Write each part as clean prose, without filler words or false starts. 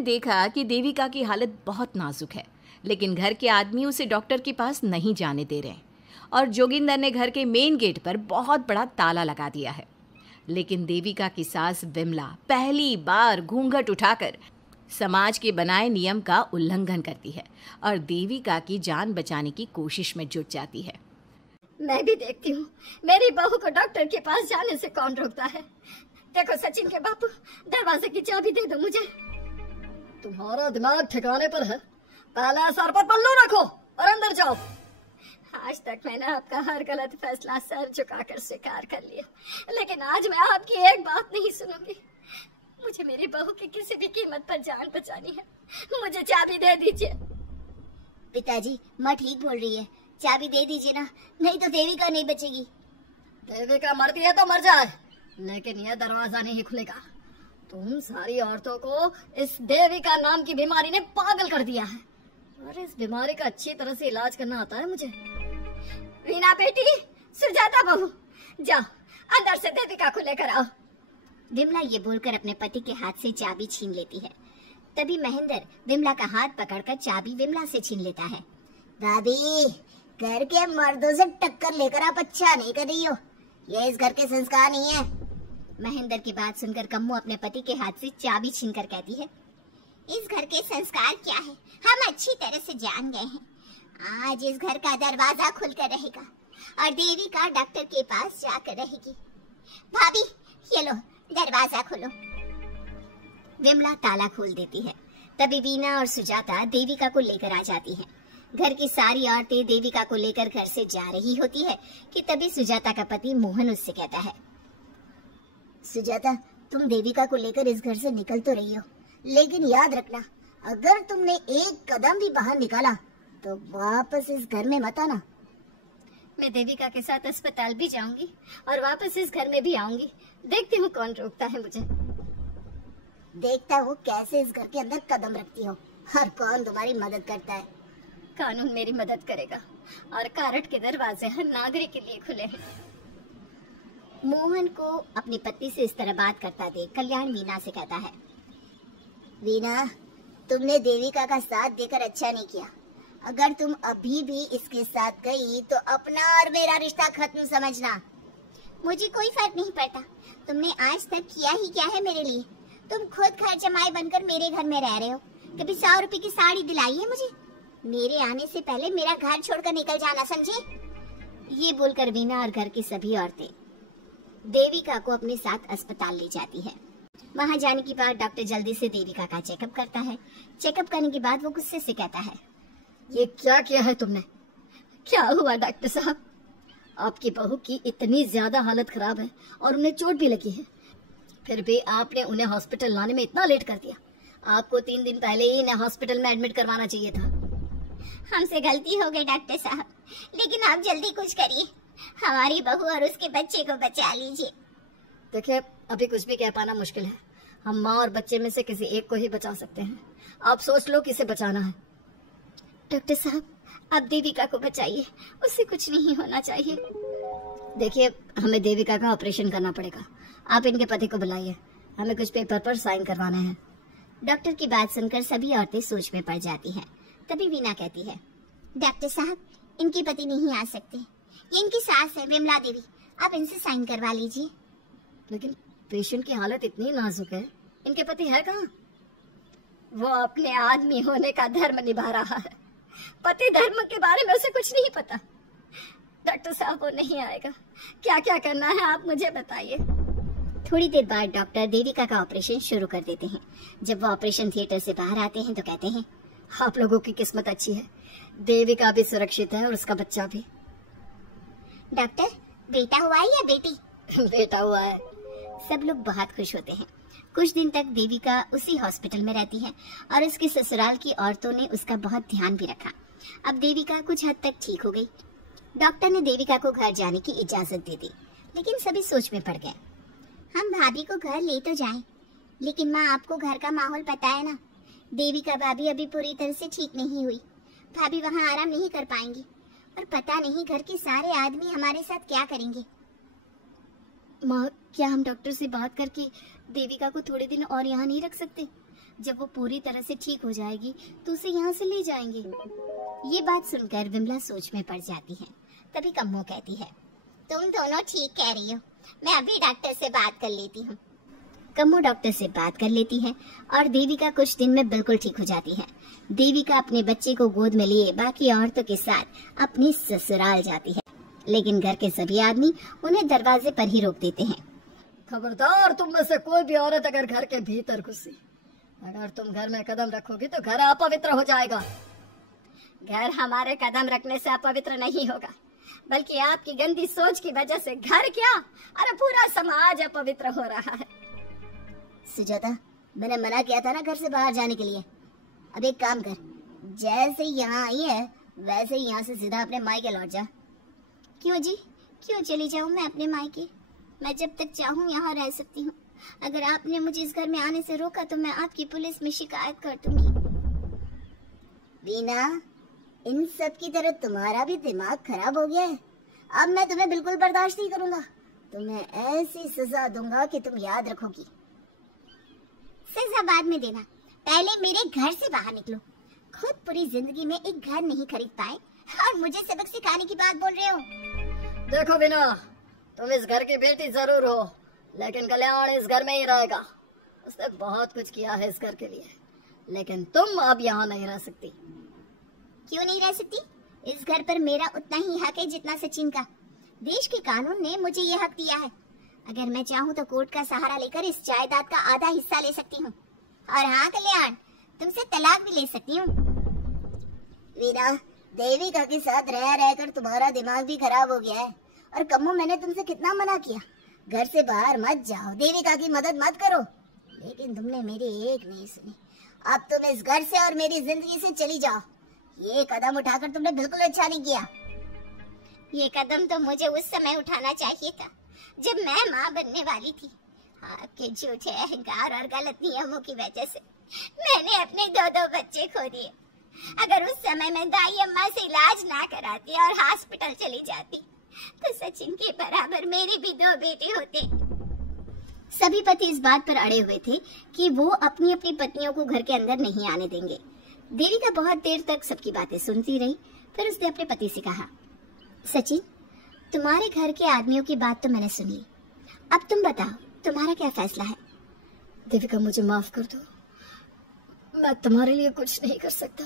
देखा कि देविका की हालत बहुत नाजुक है, लेकिन घर के आदमी उसे डॉक्टर के पास नहीं जाने दे रहे और जोगिंदर ने घर के मेन गेट पर बहुत बड़ा ताला लगा दिया है। लेकिन देविका की सास विमला पहली बार घूंघट उठाकर समाज के बनाए नियम का उल्लंघन करती है और देविका की जान बचाने की कोशिश में जुट जाती है। मैं भी देखती हूँ मेरी बहू को डॉक्टर के पास जाने से कौन रोकता है। देखो सचिन के बापू, दरवाजे की चाबी दे दो मुझे। तुम्हारा दिमाग ठिकाने पर है? पहले सर पर पल्लू रखो और अंदर जाओ। आज तक मैंने आपका हर गलत फैसला सर झुकाकर स्वीकार कर लिया, लेकिन आज मैं आपकी एक बात नहीं सुनूंगी। मुझे मेरी बहू की किसी भी कीमत पर जान बचानी है। मुझे चाबी दे दीजिए। पिताजी, माँ ठीक बोल रही है, चाबी दे दीजिए ना, नहीं तो देविका नहीं बचेगी। देविका मरती है तो मर जाए, लेकिन यह दरवाजा नहीं खुलेगा। तुम सारी औरतों को इस देविका नाम की बीमारी ने पागल कर दिया है और इस बीमारी का अच्छी तरह से इलाज करना आता है मुझे। वीना बेटी, सुजाता बहू, जाओ अंदर से देविका को लेकर आओ। विमला ये बोलकर अपने पति के हाथ से चाबी छीन लेती है। तभी महेंद्र विमला का हाथ पकड़कर चाबी विमला से छीन लेता है। भाभी, घर के मर्दों से टक्कर लेकर आप अच्छा नहीं कर रही हो, ये इस घर के संस्कार नहीं है। महेंद्र की बात सुनकर कम्मू अपने पति के हाथ से चाबी छीनकर कहती है, इस घर के संस्कार क्या है हम अच्छी तरह से जान गए हैं। आज इस घर का दरवाजा खुलकर रहेगा और देविका डॉक्टर के पास जाकर रहेगी। भाभी, ये लो दरवाजा खोलो। विमला ताला खोल देती है। तभी वीना और सुजाता देविका को लेकर आ जाती हैं। घर की सारी औरतें देविका को लेकर घर से जा रही होती है कि तभी सुजाता का पति मोहन उससे कहता है, सुजाता, तुम देविका को लेकर इस घर से निकल तो रही हो, लेकिन याद रखना, अगर तुमने एक कदम भी बाहर निकाला तो वापस इस घर में मत आना। मैं देविका के साथ अस्पताल भी जाऊंगी और वापस इस घर में भी आऊंगी। देखती हूँ कौन रोकता है मुझे। देखता हूँ कैसे इस घर के अंदर कदम रखती हो और कौन तुम्हारी मदद करता है। कानून मेरी मदद करेगा और कारट के दरवाजे हर नागरिक के लिए खुले हैं। मोहन को अपनी पत्नी से इस तरह बात करता देख कल्याण वीना से कहता है, वीना, तुमने देविका का साथ देकर अच्छा नहीं किया। अगर तुम अभी भी इसके साथ गई तो अपना और मेरा रिश्ता खत्म समझना। मुझे कोई फर्क नहीं पड़ता, तुमने आज तक किया ही क्या है मेरे लिए। तुम खुद घर जमाई बनकर मेरे घर में रह रहे हो, कभी 100 रुपए की साड़ी दिलाई है मुझे। मेरे आने से पहले मेरा घर छोड़कर निकल जाना, समझे। ये बोलकर वीना और घर की सभी औरतें देविका को अपने साथ अस्पताल ले जाती है। वहां जाने के बाद डॉक्टर जल्दी से देविका का चेकअप करता है। चेकअप करने के बाद वो गुस्से से कहता है, ये क्या किया है तुमने? क्या हुआ डॉक्टर साहब? आपकी बहू की इतनी ज्यादा हालत खराब है और उन्हें चोट भी लगी है, फिर भी आपने उन्हें हॉस्पिटल लाने में इतना लेट कर दिया। आपको 3 दिन पहले ही इन्हें हॉस्पिटल में एडमिट करवाना चाहिए था। हमसे गलती हो गई डॉक्टर साहब, लेकिन आप जल्दी कुछ करिए, हमारी बहू और उसके बच्चे को बचा लीजिए। देखिए, अभी कुछ भी कह पाना मुश्किल है। हम माँ और बच्चे में से किसी एक को ही बचा सकते हैं। आप सोच लो किसे बचाना है। डॉक्टर साहब, आप देविका को बचाइए, उससे कुछ नहीं होना चाहिए। देखिए, हमें देविका का ऑपरेशन करना पड़ेगा। आप इनके पति को बुलाइए, हमें कुछ पेपर पर साइन करवाना है। डॉक्टर की बात सुनकर सभी औरतें सोच में पड़ जाती हैं। तभी वीना कहती है, डॉक्टर साहब, इनके पति नहीं आ सकते, ये इनकी सास है विमला देवी, आप इनसे साइन करवा लीजिए। लेकिन पेशेंट की हालत इतनी नाजुक है, इनके पति है कहाँ? वो अपने आदमी होने का धर्म निभा रहा है, पति धर्म के बारे में उसे कुछ नहीं पता। डॉक्टर साहब, वो नहीं आएगा। क्या क्या करना है आप मुझे बताइए। थोड़ी देर बाद डॉक्टर देविका का ऑपरेशन शुरू कर देते हैं। जब वो ऑपरेशन थिएटर से बाहर आते हैं तो कहते हैं, आप लोगों की किस्मत अच्छी है, देविका भी सुरक्षित है और उसका बच्चा भी। डॉक्टर, बेटा हुआ है या बेटी? बेटा हुआ है। सब लोग बहुत खुश होते हैं। कुछ दिन तक देविका उसी हॉस्पिटल में रहती है और उसके ससुराल की औरतों ने उसका बहुत ध्यान भी रखा। अब देविका कुछ हद तक ठीक हो गई। डॉक्टर ने देविका को घर जाने की इजाजत दे दी, लेकिन सभी सोच में पड़ गए। हम भाभी को घर ले तो जाएं, लेकिन माँ, आपको घर का माहौल पता है ना, देविका भाभी अभी पूरी तरह से ठीक नहीं हुई। भाभी वहाँ आराम नहीं कर पाएंगी और पता नहीं घर के सारे आदमी हमारे साथ क्या करेंगे। माँ, क्या हम डॉक्टर से बात करके देविका को थोड़े दिन और यहाँ नहीं रख सकते? जब वो पूरी तरह से ठीक हो जाएगी तो उसे यहाँ से ले जाएंगे। ये बात सुनकर विमला सोच में पड़ जाती है। तभी कम्मो कहती है, तुम दोनों ठीक कह रही हो, मैं अभी डॉक्टर से बात कर लेती हूँ। कम्मो डॉक्टर से बात कर लेती है और देविका कुछ दिन में बिल्कुल ठीक हो जाती है। देविका अपने बच्चे को गोद में लिए बाकी औरतों के साथ अपने ससुराल जाती है, लेकिन घर के सभी आदमी उन्हें दरवाजे पर ही रोक देते हैं। खबरदार, तुम में से कोई भी औरत अगर घर के भीतर घुसी, अगर तुम घर में कदम रखोगी तो घर अपवित्र हो जाएगा। घर हमारे कदम रखने से अपवित्र नहीं होगा, बल्कि आपकी गंदी सोच की वजह से घर क्या, अरे पूरा समाज अपवित्र हो रहा है। सुजाता, मैंने मना किया था ना घर से बाहर जाने के लिए। अब एक काम कर, जैसे यहाँ आई है वैसे ही यहाँ से सीधा अपने मायके लौट जा। क्यों जी, क्यों चली जाऊँ मैं अपने मायके? मैं जब तक चाहूँ यहाँ रह सकती हूँ। अगर आपने मुझे इस घर में आने से रोका तो मैं आपकी पुलिस में शिकायत कर दूंगी। वीना, इन सब की तरह तुम्हारा भी दिमाग खराब हो गया है। अब मैं तुम्हें बिल्कुल बर्दाश्त नहीं करूंगा। तुम्हें ऐसी सजा दूंगा कि तुम याद रखोगी। सजा बाद में देना, पहले मेरे घर से बाहर निकलो। खुद पूरी जिंदगी में एक घर नहीं खरीद पाए और मुझे सबक सिखाने की बात बोल रहे हो। देखो वीना, तुम इस घर की बेटी जरूर हो, लेकिन कल्याण इस घर में ही रहेगा। उसने बहुत कुछ किया है इस घर के लिए, लेकिन तुम अब यहाँ नहीं रह सकती। क्यों नहीं रह सकती? इस घर पर मेरा उतना ही हक है जितना सचिन का। देश के कानून ने मुझे ये हक दिया है। अगर मैं चाहूँ तो कोर्ट का सहारा लेकर इस जायदाद का आधा हिस्सा ले सकती हूँ। और हाँ कल्याण, तुमसे तलाक भी ले सकती हूँ। वीना, देविका के साथ रह रहकर तुम्हारा दिमाग भी खराब हो गया है। और कम्मो, मैंने तुमसे कितना मना किया, घर से बाहर मत जाओ, देविका की मदद मत करो, लेकिन तुमने मेरी एक नहीं सुनी। अब तुम इस घर से और मेरी जिंदगी से चली जाओ। ये कदम उठाकर तुमने बिल्कुल अच्छा नहीं किया। ये कदम तो मुझे उस समय उठाना चाहिए था जब मैं माँ बनने वाली थी। आपके झूठे अहंकार और गलत नियमों की वजह से मैंने अपने दो बच्चे खो दिए। अगर उस समय मैं दाई अम्मा से इलाज ना कराती और हॉस्पिटल चली जाती तो सचिन के बराबर मेरी भी 2 बेटे होते। सभी पति इस बात पर अड़े हुए थे कि वो अपनी अपनी पत्नियों को घर के अंदर नहीं आने देंगे। देविका बहुत देर तक सबकी बातें सुनती रही। फिर उसने अपने पति से कहा, सचिन, तुम्हारे घर के आदमियों की बात तो मैंने सुनी, अब तुम बताओ तुम्हारा क्या फैसला है? देविका, मुझे माफ कर दो, मैं तुम्हारे लिए कुछ नहीं कर सकता,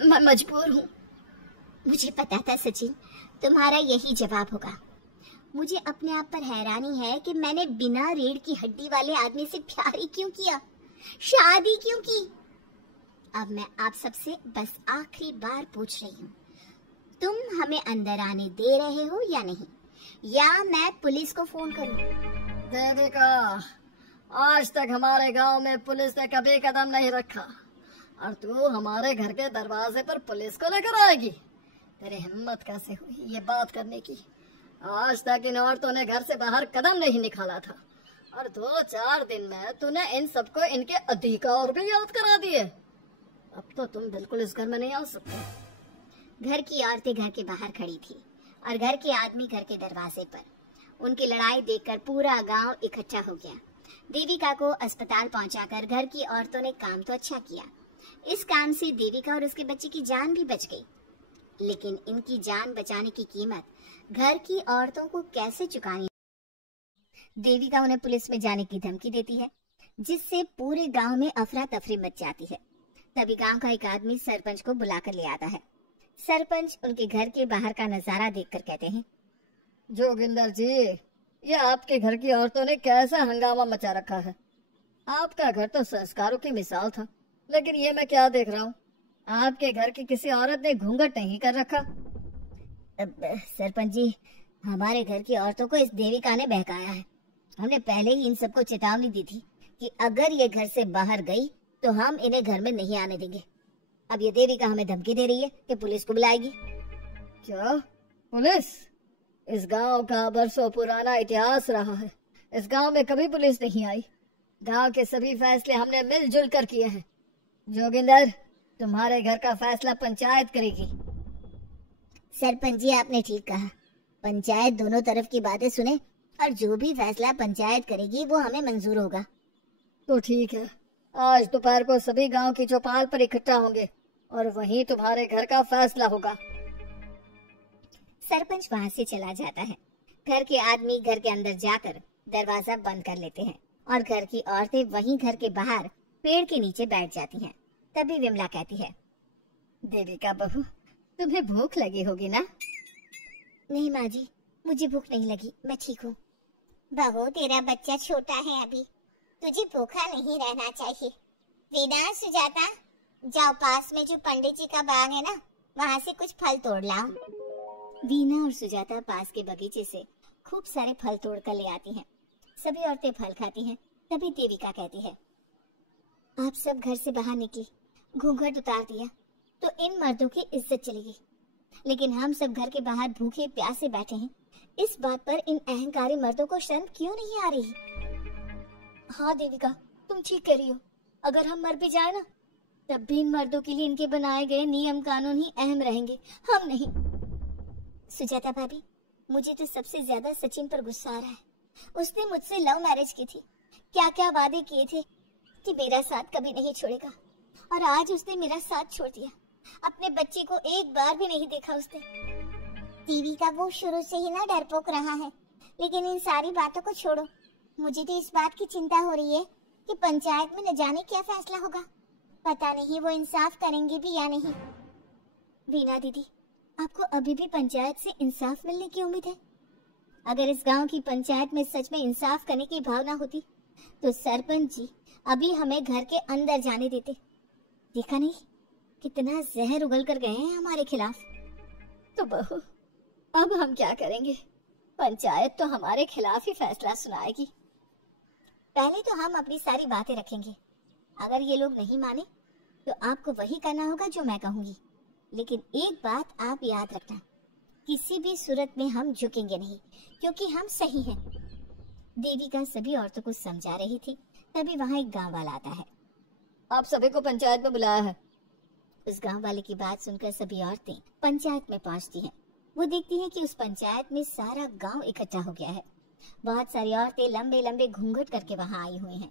मैं मजबूर हूँ। मुझे पता था सचिन, तुम्हारा यही जवाब होगा। मुझे अपने आप पर हैरानी है कि मैंने बिना रीढ़ की हड्डी वाले आदमी से प्यार ही क्यों किया, शादी क्यों की। अब मैं आप सबसे बस आखिरी बार पूछ रही हूँ, तुम हमें अंदर आने दे रहे हो या नहीं, या मैं पुलिस को फोन करूँ? देविका, आज तक हमारे गांव में पुलिस ने कभी कदम नहीं रखा और तू हमारे घर के दरवाजे पर पुलिस को लेकर आएगी? तेरी हिम्मत कैसे हुई ये बात करने की? आज तक इन औरतों ने घर से बाहर कदम नहीं निकाला था और 2-4 दिन में तूने इन सबको इनके अधिकार भी याद करा दिए। अब तो तुम बिल्कुल इस घर में नहीं आ सकते। घर की औरतें घर के बाहर खड़ी थी और घर के आदमी घर के दरवाजे पर। उनकी लड़ाई देखकर पूरा गांव इकट्ठा हो गया। देविका को अस्पताल पहुंचाकर घर की औरतों ने काम तो अच्छा किया। इस काम से देविका और उसके बच्चे की जान भी बच गई, लेकिन इनकी जान बचाने की कीमत घर की औरतों को कैसे चुकानी? देविका उन्हें पुलिस में जाने की धमकी देती है, जिससे पूरे गांव में अफरा तफरी मच जाती है। तभी गांव का एक आदमी सरपंच को बुलाकर ले आता है। सरपंच उनके घर के बाहर का नजारा देखकर कहते हैं, जोगिंदर जी, ये आपके घर की औरतों ने कैसा हंगामा मचा रखा है। आपका घर तो संस्कारों की मिसाल था, लेकिन ये मैं क्या देख रहा हूँ, आपके घर की किसी औरत ने घूंघट नहीं कर रखा। सरपंच जी, हमारे घर की औरतों को इस देविका ने बहकाया है। हमने पहले ही इन सबको चेतावनी दी थी कि अगर ये घर से बाहर गई तो हम इन्हें घर में नहीं आने देंगे। अब ये देविका हमें धमकी दे रही है कि पुलिस को बुलाएगी। क्या पुलिस? इस गांव का बरसों पुराना इतिहास रहा है। इस गांव में कभी पुलिस नहीं आई। गांव के सभी फैसले हमने मिलजुल कर किए हैं। जोगिंदर, तुम्हारे घर का फैसला पंचायत करेगी। सरपंच जी, आपने ठीक कहा। पंचायत दोनों तरफ की बातें सुने और जो भी फैसला पंचायत करेगी वो हमें मंजूर होगा। तो ठीक है, आज दोपहर को सभी गांव की चौपाल पर इकट्ठा होंगे और वहीं तुम्हारे घर का फैसला होगा। सरपंच वहाँ से चला जाता है। घर के आदमी घर के अंदर जाकर दरवाजा बंद कर लेते हैं और घर की औरतें वहीं घर के बाहर पेड़ के नीचे बैठ जाती हैं। तभी विमला कहती है, देविका बहू, तुम्हें भूख लगी होगी ना? नहीं माँ जी, मुझे भूख नहीं लगी, मैं ठीक हूँ। बहू, तेरा बच्चा छोटा है अभी, तुझे भूखा नहीं रहना चाहिए। वीना, सुजाता, जाओ पास में जो पंडित जी का बाग है ना, वहाँ से कुछ फल तोड़ लाओ। वीना और सुजाता पास के बगीचे से खूब सारे फल तोड़ कर ले आती हैं। सभी औरतें फल खाती हैं। तभी देविका कहती है, आप सब घर से बाहर निकली, घूंघट उतार दिया तो इन मर्दों की इज्जत चलेगी, लेकिन हम सब घर के बाहर भूखे प्यासे बैठे हैं। इस बात पर इन अहंकारी मर्दों को शर्म क्यों नहीं आ रही? हाँ देविका, तुम ठीक कह रही हो। अगर हम मर भी जाए ना, तब भी इन मर्दों के लिए इनके बनाए गए नियम कानून ही अहम रहेंगे, हम नहीं। सुजाता भाभी, मुझे तो सबसे ज्यादा सचिन पर गुस्सा आ रहा है। उसने मुझसे लव मैरिज की थी, क्या क्या वादे किए थे कि मेरा साथ कभी नहीं छोड़ेगा, और आज उसने मेरा साथ छोड़ दिया। अपने बच्चे को एक बार भी नहीं देखा उसने। टीवी का वो शुरू से ही ना डरपोक रहा है, लेकिन इन सारी बातों को छोड़ो। मुझे तो इस बात की चिंता हो रही है कि पंचायत में न जाने क्या फैसला होगा। पता नहीं वो इंसाफ करेंगे भी या नहीं। वीना दीदी, आपको अभी भी पंचायत से इंसाफ मिलने की उम्मीद है? अगर इस गांव की पंचायत में सच में इंसाफ करने की भावना होती तो सरपंच जी अभी हमें घर के अंदर जाने देते। देखा नहीं कितना जहर उगल कर गए हैं हमारे खिलाफ। तो बहू, अब हम क्या करेंगे? पंचायत तो हमारे खिलाफ ही फैसला सुनाएगी। पहले तो हम अपनी सारी बातें रखेंगे। अगर ये लोग नहीं माने तो आपको वही करना होगा जो मैं कहूंगी। लेकिन एक बात आप याद रखना, किसी भी सूरत में हम झुकेंगे नहीं, क्योंकि हम सही हैं। देविका सभी औरतों को समझा रही थी। तभी वहाँ एक गांव वाला आता है। आप सभी को पंचायत में बुलाया है। उस गांव वाले की बात सुनकर सभी औरतें पंचायत में पहुंचती हैं। वो देखती हैं कि उस पंचायत में सारा गांव इकट्ठा हो गया है। बहुत सारी औरतें लंबे लंबे घूंघट करके वहां आई हुई हैं।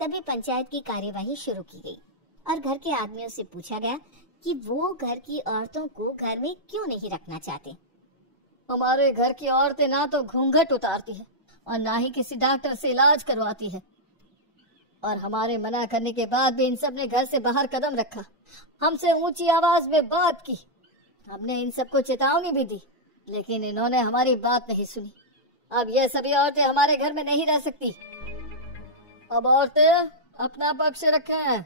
तभी पंचायत की कार्यवाही शुरू की गई और घर के आदमियों से पूछा गया कि वो घर की औरतों को घर में क्यों नहीं रखना चाहते। हमारे घर की औरतें ना तो घूंघट उतारती है और ना ही किसी डॉक्टर से इलाज करवाती है, और हमारे मना करने के बाद भी इन सब ने घर से बाहर कदम रखा, हमसे ऊंची आवाज में बात की। हमने इन सबको चेतावनी भी दी, लेकिन इन्होंने हमारी बात नहीं सुनी। अब ये सभी औरतें हमारे घर में नहीं रह सकती। अब औरतें अपना पक्ष रखें।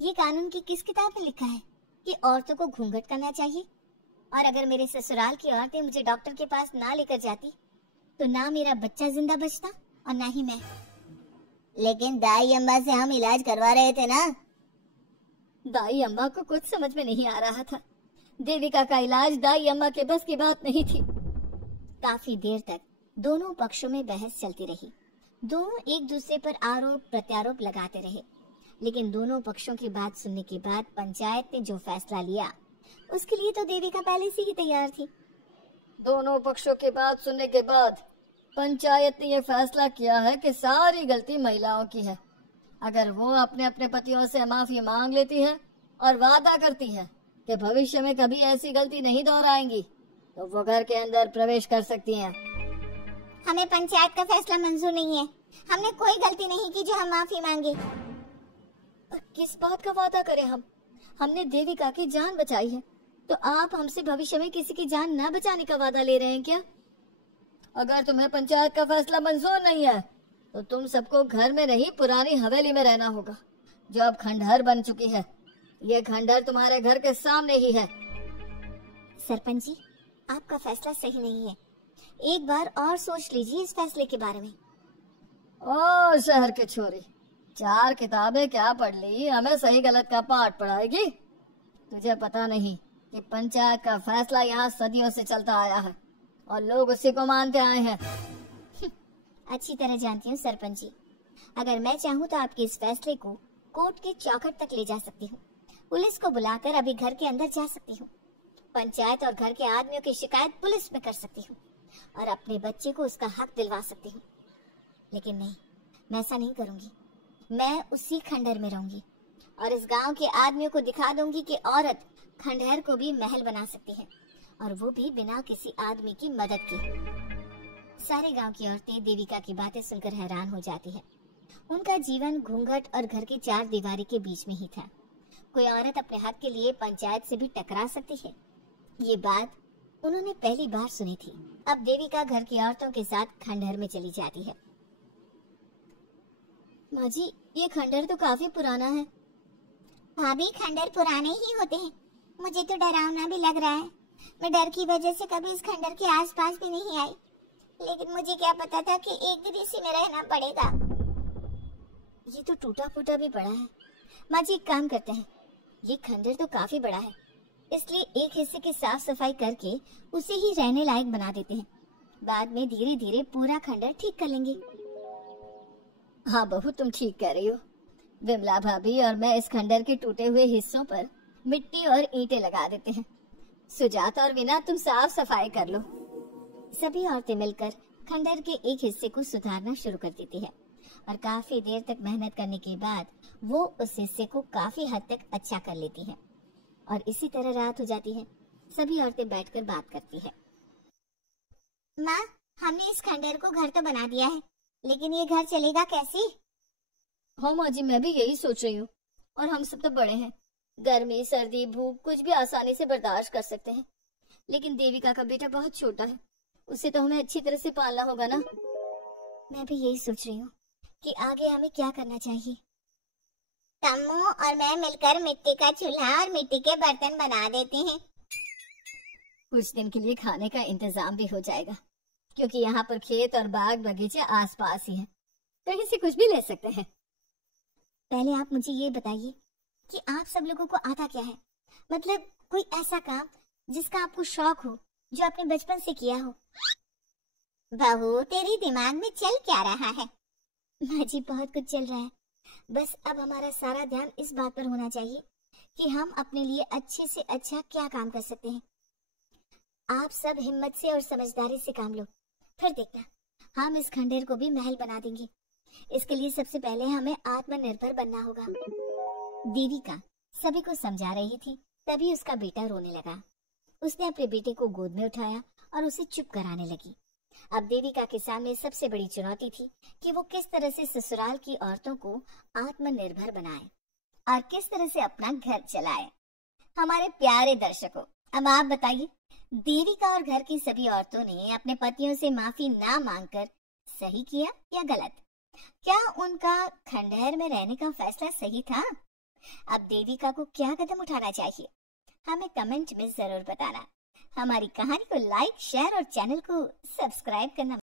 ये कानून की किस किताब में लिखा है कि औरतों को घूंघट करना चाहिए? और अगर मेरे ससुराल की औरतें मुझे डॉक्टर के पास ना लेकर जाती तो ना मेरा बच्चा जिंदा बचता और ना ही मैं। लेकिन दाई अम्मा से हम इलाज करवा रहे थे ना। दाई अम्मा को कुछ समझ में नहीं आ रहा था। देविका का इलाज दाई अम्मा के बस की बात नहीं थी। काफी देर तक दोनों पक्षों में बहस चलती रही। दोनों एक दूसरे पर आरोप प्रत्यारोप लगाते रहे, लेकिन दोनों पक्षों की बात सुनने के बाद पंचायत ने जो फैसला लिया उसके लिए तो देविका पहले से ही तैयार थी। दोनों पक्षों की बात सुनने के बाद पंचायत ने यह फैसला किया है कि सारी गलती महिलाओं की है। अगर वो अपने अपने पतियों से माफी मांग लेती है और वादा करती है कि भविष्य में कभी ऐसी गलती नहीं दोहराएंगी, तो वो घर के अंदर प्रवेश कर सकती हैं। हमें पंचायत का फैसला मंजूर नहीं है। हमने कोई गलती नहीं की जो हम माफी मांगे। किस बात का वादा करें हम? हमने देविका की जान बचाई है, तो आप हमसे भविष्य में किसी की जान न बचाने का वादा ले रहे हैं क्या? अगर तुम्हें पंचायत का फैसला मंजूर नहीं है तो तुम सबको घर में नहीं पुरानी हवेली में रहना होगा, जो अब खंडहर बन चुकी है। ये खंडहर तुम्हारे घर के सामने ही है। सरपंच जी, आपका फैसला सही नहीं है। एक बार और सोच लीजिए इस फैसले के बारे में। ओ शहर के छोरी, 4 किताबें क्या पढ़ ली, हमें सही गलत का पाठ पढ़ाएगी? तुझे पता नहीं कि पंचायत का फैसला यहाँ सदियों से चलता आया है और लोग उसी को मानते आए हैं। अच्छी तरह जानती हूँ सरपंच जी। अगर मैं चाहूँ तो आपके इस फैसले को कोर्ट के चौखट तक ले जा सकती हूँ। पुलिस को बुलाकर अभी घर के अंदर जा सकती हूँ। पंचायत और घर के आदमियों की शिकायत पुलिस में कर सकती हूँ और अपने बच्चे को उसका हक दिलवा सकती हूँ। लेकिन नहीं, मैं ऐसा नहीं करूँगी। मैं उसी खंडहर में रहूंगी और इस गांव के आदमियों को दिखा दूंगी कि औरत खंडहर को भी महल बना सकती है, और वो भी बिना किसी आदमी की मदद के। सारे गांव की औरतें देविका की बातें सुनकर हैरान हो जाती है। उनका जीवन घूंघट और घर की चार दीवारी के बीच में ही था। कोई औरत अपने हक के लिए पंचायत से भी टकरा सकती है, ये बात उन्होंने पहली बार सुनी थी। अब देविका घर की औरतों के साथ खंडहर में चली जाती है। माँ जी, ये खंडहर तो काफी पुराना है। भाभी, खंडहर पुराने ही होते हैं। मुझे तो डरावना भी लग रहा है। मैं डर की वजह से कभी इस खंडहर के आसपास भी नहीं आई, लेकिन मुझे क्या पता था कि एक दिन इसी में रहना पड़ेगा। ये तो टूटा फूटा भी बड़ा है। माँ जी, एक काम करते हैं, ये खंडहर तो काफी बड़ा है, इसलिए एक हिस्से की साफ सफाई करके उसे ही रहने लायक बना देते हैं। बाद में धीरे धीरे पूरा खंडहर ठीक कर लेंगे। हाँ बहू, तुम ठीक कह रही हो। विमला भाभी और मैं इस खंडहर के टूटे हुए हिस्सों पर मिट्टी और ईंटें लगा देते हैं। सुजाता और वीना, तुम साफ सफाई कर लो। सभी औरतें मिलकर खंडहर के एक हिस्से को सुधारना शुरू कर देती है और काफी देर तक मेहनत करने के बाद वो उस हिस्से को काफी हद तक अच्छा कर लेती है। और इसी तरह रात हो जाती है। सभी औरतें बैठकर बात करती है। माँ, हमने इस खंडहर को घर तो बना दिया है, लेकिन ये घर चलेगा कैसे? हाँ माँ जी, मैं भी यही सोच रही हूँ। और हम सब तो बड़े हैं, गर्मी सर्दी भूख कुछ भी आसानी से बर्दाश्त कर सकते हैं। लेकिन देविका का बेटा बहुत छोटा है, उसे तो हमें अच्छी तरह से पालना होगा ना। मैं भी यही सोच रही हूँ कि आगे हमें क्या करना चाहिए। तम्मू और मैं मिलकर मिट्टी का चूल्हा और मिट्टी के बर्तन बना देते हैं। कुछ दिन के लिए खाने का इंतजाम भी हो जाएगा, क्योंकि यहाँ पर खेत और बाग बगीचे आसपास ही हैं, कहीं से कुछ भी ले सकते हैं। पहले आप मुझे ये बताइए कि आप सब लोगों को आता क्या है, मतलब कोई ऐसा काम जिसका आपको शौक हो, जो आपने बचपन से किया हो। बहू, तेरी दिमाग में चल क्या रहा है? माँ जी, बहुत कुछ चल रहा है। बस अब हमारा सारा ध्यान इस बात पर होना चाहिए कि हम अपने लिए अच्छे से अच्छा क्या काम कर सकते हैं। आप सब हिम्मत से और समझदारी से काम लो, फिर देखना हम इस खंडहर को भी महल बना देंगे। इसके लिए सबसे पहले हमें आत्मनिर्भर बनना होगा। देविका सभी को समझा रही थी, तभी उसका बेटा रोने लगा। उसने अपने बेटे को गोद में उठाया और उसे चुप कराने लगी। अब देविका के सामने सबसे बड़ी चुनौती थी कि वो किस तरह से ससुराल की औरतों को आत्मनिर्भर बनाए और किस तरह से अपना घर चलाए। हमारे प्यारे दर्शकों, अब आप बताइए, देविका और घर की सभी औरतों ने अपने पतियों से माफी ना मांगकर सही किया या गलत? क्या उनका खंडहर में रहने का फैसला सही था? अब देविका को क्या कदम उठाना चाहिए, हमें कमेंट में जरूर बताना। हमारी कहानी को लाइक, शेयर और चैनल को सब्सक्राइब करना